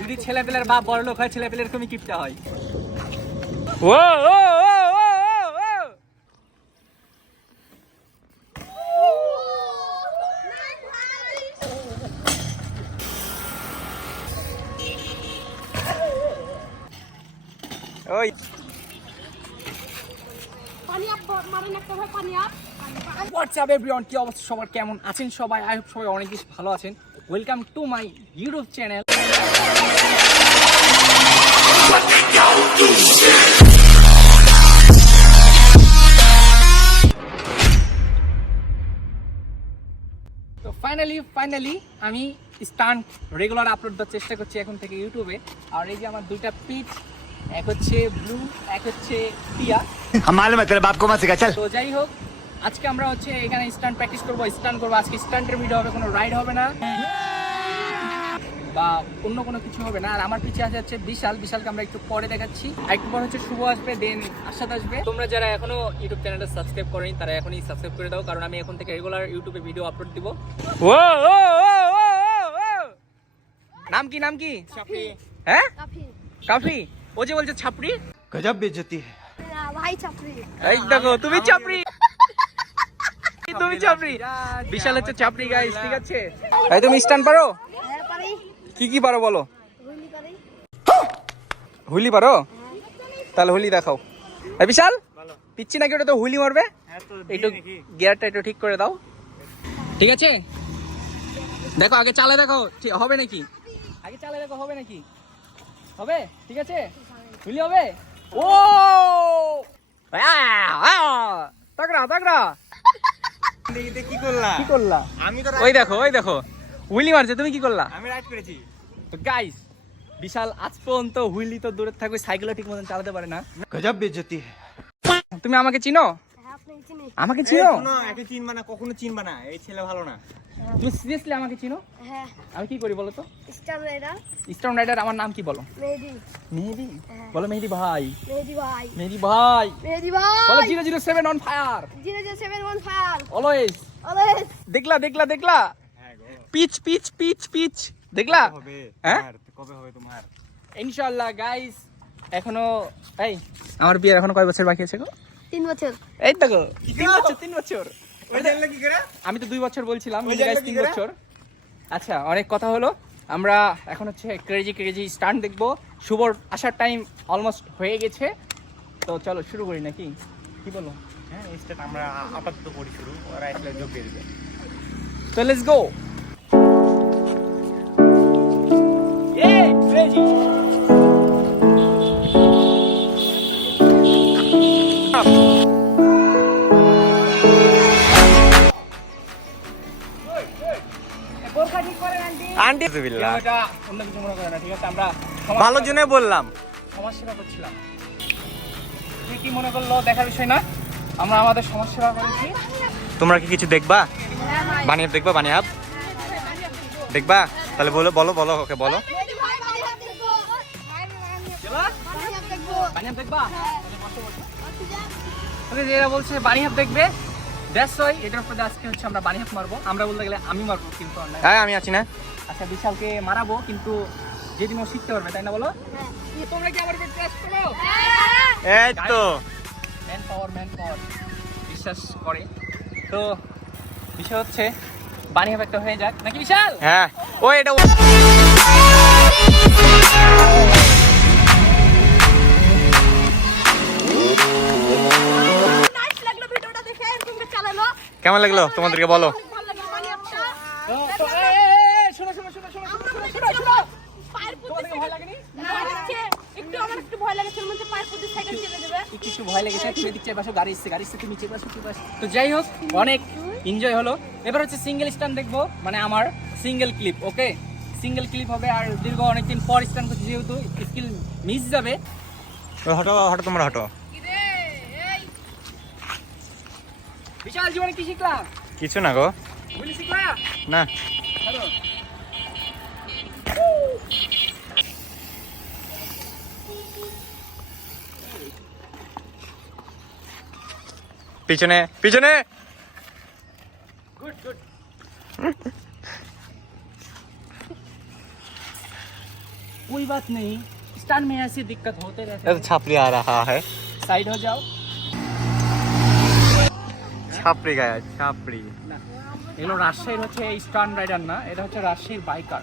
যদি ছেলেপেলের বাপ বড় লোক হয় ছেলেপেলের তুমি কিপটা হয় ও ও মারেন একটা ভাই পানি আপ. হোয়াটসঅ্যাপ এভরিওয়ান কি অবস্থা? সবার কেমন আছেন সবাই? আই হোপ সবাই অনেক বেশি ভালো আছেন। Welcome to my YouTube channel তো ফাইনালি ফাইনালি আমি স্টান্ট রেগুলার আপলোড দেওয়ার চেষ্টা করছি এখন থেকে ইউটিউবে আর এই যে আমার দুইটা পিচ এক হচ্ছে ব্লু এক হচ্ছে পিয়া মালুম তেরে বাপ কো মা সিখা তো যাই হোক আজকে আমরা হচ্ছে এখানে স্টান্ট প্র্যাকটিস করব স্টান্ট করব। আজকে স্টান্টের ভিডিও হবে কোনো রাইড হবে না। বা অন্য কোনো কিছু হবে না। আর আমার পিছিয়ে আছে যাচ্ছে বিশাল বিশালকে আমরা একটু পরে দেখাচ্ছি। একটু পর হচ্ছে শুভ আসবে দেন আশাদ আসবে। তোমরা যারা এখনও ইউটিউব চ্যানেলটা সাবস্ক্রাইব করেনি তারা এখনই সাবস্ক্রাইব করে দাও কারণ আমি এখন থেকে রেগুলার ইউটিউবে ভিডিও আপলোড দিব। নাম কি নাম কি? হ্যাঁ? কাফি। ও যে বলছে ছাপড়ি? গজব বেজতি। ভাই ছাপড়ি। এই দেখো তুমি ছাপড়ি। তুমি চাপড়ি। বিশাল হচ্ছে চাপড়ি গাইস ঠিক আছে? এই তুমি স্টান্ট পারো? হ্যাঁ কি কি পারো বলো? হুইলি হুলি পারো? তাহলে হুলি দেখাও। এই বিশাল পিচ্ছি নাকি ওটা তো হুলি মারবে? একটু গিয়ারটা একটু ঠিক করে দাও। ঠিক আছে? দেখো আগে চালে দেখো ঠিক হবে নাকি? আগে চালে দেখো হবে নাকি? হবে? ঠিক আছে? হুলি হবে? ও! তাগড়া কি করলা? কি করলা? আমি ওই দেখো ওই দেখো। হুইলি মারছে তুমি কি করলা? আমি গাইস বিশাল আজ পর্যন্ত হুইলি তো দূরে থাকবে ঠিক মতন চালাতে পারে না। গজব তুমি আমাকে চিনো? হ্যাঁ চিনি? আমাকে চিনো একে চিনবা না কখনো চিনবা না। এই ছেলে ভালো না। তুমি সিরিয়াসলি আমাকে চিনো? হ্যাঁ। আমি কি করি বলো তো স্টার রাইডার স্টোন রাইডার আমার নাম কি বলো? মেহেদি মেহেদি হ্যাঁ। বলো মেহেদি ভাই। মেহেদি ভাই। মেহেদি ভাই। মেহেদি বলো ভাই zero zero seven on fire zero zero seven one fire always always দেখলা দেখলা দেখলা। হ্যাঁ পিচ পিচ পিচ পিচ দেখলা? হবে হ্যাঁ? কবে হবে তোমার? ইনশাআল্লাহ গাইস এখনও এই আমার বিয়ের এখনও কয় বছর বাকি আছে গো? তিন বছর। এই তো তিন বছর তিন বছর। করে? আমি তো দুই বছর বলছিলাম তিন বছর। আচ্ছা অনেক কথা হলো। আমরা এখন হচ্ছে ক্রেজি ক্রেজি স্টান্ট দেখব। শুভর আসার টাইম অলমোস্ট হয়ে গেছে। তো চলো শুরু করি নাকি? কি বলো? হ্যাঁ স্টার্ট আমরা আপাতত করি শুরু। ওরা আসলে যোগ দিয়ে দিবে। তো লেটস গো crazy! আন্টি এটা অন্য কিছু মনে করে না ঠিক আছে? আমরা ভালো জন্য বললাম। সমাজ সেবা করছিলাম। তুই কি মনে করল দেখার বিষয় না? আমরা আমাদের সমাজ সেবা করেছি। তোমরা কি কিছু দেখবা? বানিয়ে দেখবা বানিয়ে দেখবা? তাহলে বলো বলো বলো ওকে বলো। দেখব? দেখব? বানিয়াব দেখবা ওকে বলছে বানিহাত দেখবে দ্যাটস ওয়াই এটার উপরে আজকে হচ্ছে আমরা বানিহাত মারবো। আমরা বলতে গেলে আমি মারবো কিন্তু হ্যাঁ আমি আছি না। আচ্ছা বিশালকে মারাবো কিন্তু যেদিন ও শিখতে পারবে তাই না বলো? হ্যাঁ। তোমরা কি আমার উপর ট্রাস্ট করো? এই তো। ম্যান পাওয়ার ম্যান পাওয়ার বিশ্বাস করে। তো বিষয় হচ্ছে বানিহাত একটা হয়ে যাক। নাকি বিশাল? হ্যাঁ। ও এটা একটু লাগল? ভয় লেগেছে তুমি এদিক চেয়ে বসো গাড়ি এসছে গাড়ি এসছে তো যাই হোক অনেক এনজয় হলো। এবার হচ্ছে সিঙ্গেল স্ট্যান্ড দেখব মানে আমার single clip okay single clip হবে আর দীর্ঘ অনেকদিন পর স্ট্যান্ড করছি যেহেতু স্কিল মিস যাবে। হটো হটো তোমরা হটো। বিশাল জীবনে কি শিখলাম কিছু না গো বুঝলি শিখলা না হ্যালো পিছনে পিছনে গুড গুড कोई बात नहीं स्टार में ऐसी दिक्कत होते रहते ये तो छापरी आ रहा है साइड हो जाओ ছাপড়ি গায়া ছাপড়ি। এগুলো রাজশাহীর হচ্ছে এই স্টান রাইডার না এটা হচ্ছে রাজশাহীর বাইকার।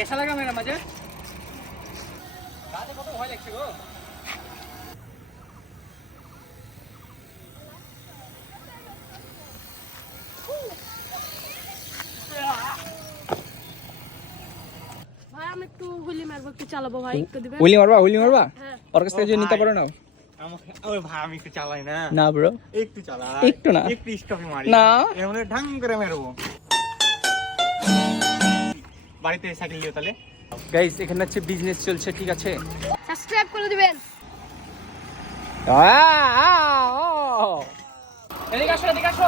कैसा लगा मेरा मजा রাতে কত ভয় লাগছে গো ভাই আমি একটু হুলি মারবো একটু চালাবো ভাই একটু দিবেন হুলি মারবা হুলি মারবা হ্যাঁ ওর কাছ থেকে যদি নিতে পারো না আমাকে ওই ভাই আমি একটু চালাই না না ব্রো একটু চালাই একটু না। একটু স্টপে মারি না। এমন ঢাং করে মেরবো বাড়িতে সাইকেল নিও তাহলে। গাইস এখানে হচ্ছে বিজনেস চলছে ঠিক আছে? সাবস্ক্রাইব করে দিবেন। এদিকে আসো এদিকে আসো।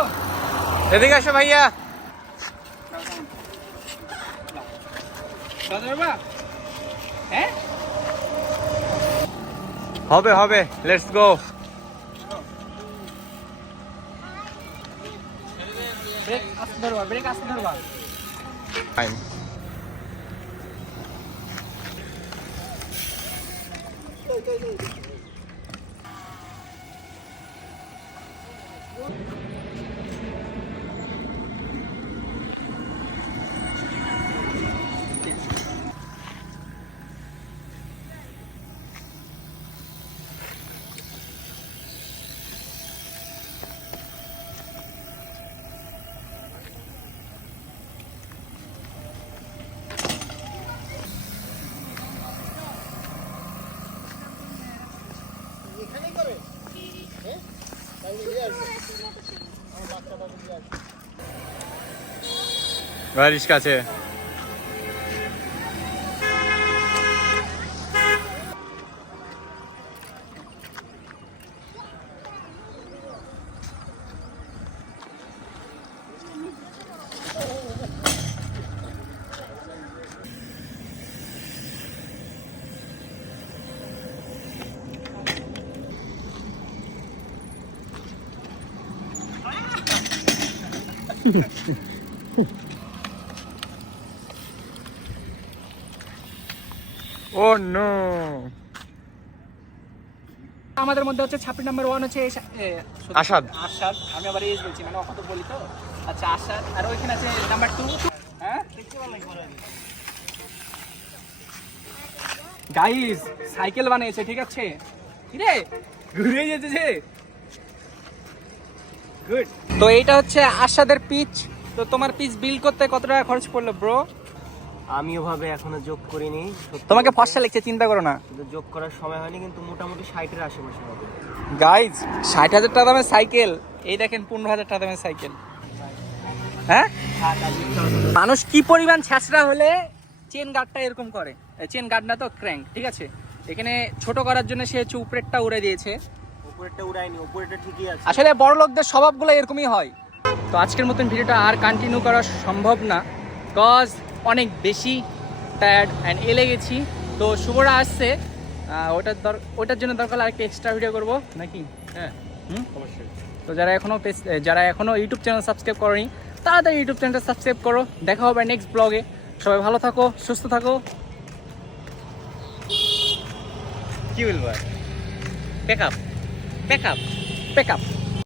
এদিকে আসো ভাইয়া। হ্যাঁ? হবে হবে লেটস গো ব্রেক আস্তে ধরবা ব্রেক আস্তে ধরবা। টাইম বারিশ কাছে ও নো আমাদের মধ্যে হচ্ছে ছাপড়ি নাম্বার ওয়ান হচ্ছে আসাদ। আসাদ। আমি আবার এজ বলছি মানে অত বলি তো? আচ্ছা আসাদ। আর ওইখানে আছে নাম্বার টু হ্যাঁ? গাইস সাইকেল বানিয়েছে ঠিক আছে? কিরে ঘুরে যেতেছে গুড তো এইটা হচ্ছে আসাদের পিচ তো তোমার পিচ বিল করতে কত টাকা খরচ পড়ল ব্রো আমি ওভাবে এখনও যোগ করিনি। তোমাকে ফর্সা লিখছে চিন্তা করো না। কিন্তু যোগ করার সময় হয়নি কিন্তু মোটামুটি ষাটের আশেপাশে হবে। গাইজ ষাট হাজার টাকা দামের সাইকেল এই দেখেন পনেরো হাজার টাকা দামের সাইকেল হ্যাঁ? মানুষ কি পরিমাণ ছ্যাঁচড়া হলে চেন গার্ডটা এরকম করে? চেন গার্ড না তো ক্র্যাঙ্ক ঠিক আছে? এখানে ছোট করার জন্য সে হচ্ছে উপরেরটা উড়ে দিয়েছে। উপরেরটা উড়াইনি উপরেরটা ঠিকই আছে। আসলে বড় লোকদের স্বভাবগুলো এরকমই হয়। তো আজকের মতন ভিডিওটা আর কন্টিনিউ করা সম্ভব না কজ অনেক বেশি টায়ার্ড অ্যান্ড এলে গেছি তো শুভরা আসছে ওটার দর ওটার জন্য দরকার হলে আরেকটা এক্সট্রা ভিডিও করব নাকি? হ্যাঁ হুম? অবশ্যই। তো যারা এখনও পেজ- যারা এখনও ইউটিউব চ্যানেল সাবস্ক্রাইব করেনি তাড়াতাড়ি ইউটিউব চ্যানেলটা সাবস্ক্রাইব করো। দেখা হবে নেক্সট ব্লগে সবাই ভালো থাকো সুস্থ থাকো। কি বলব pack up pack up pack up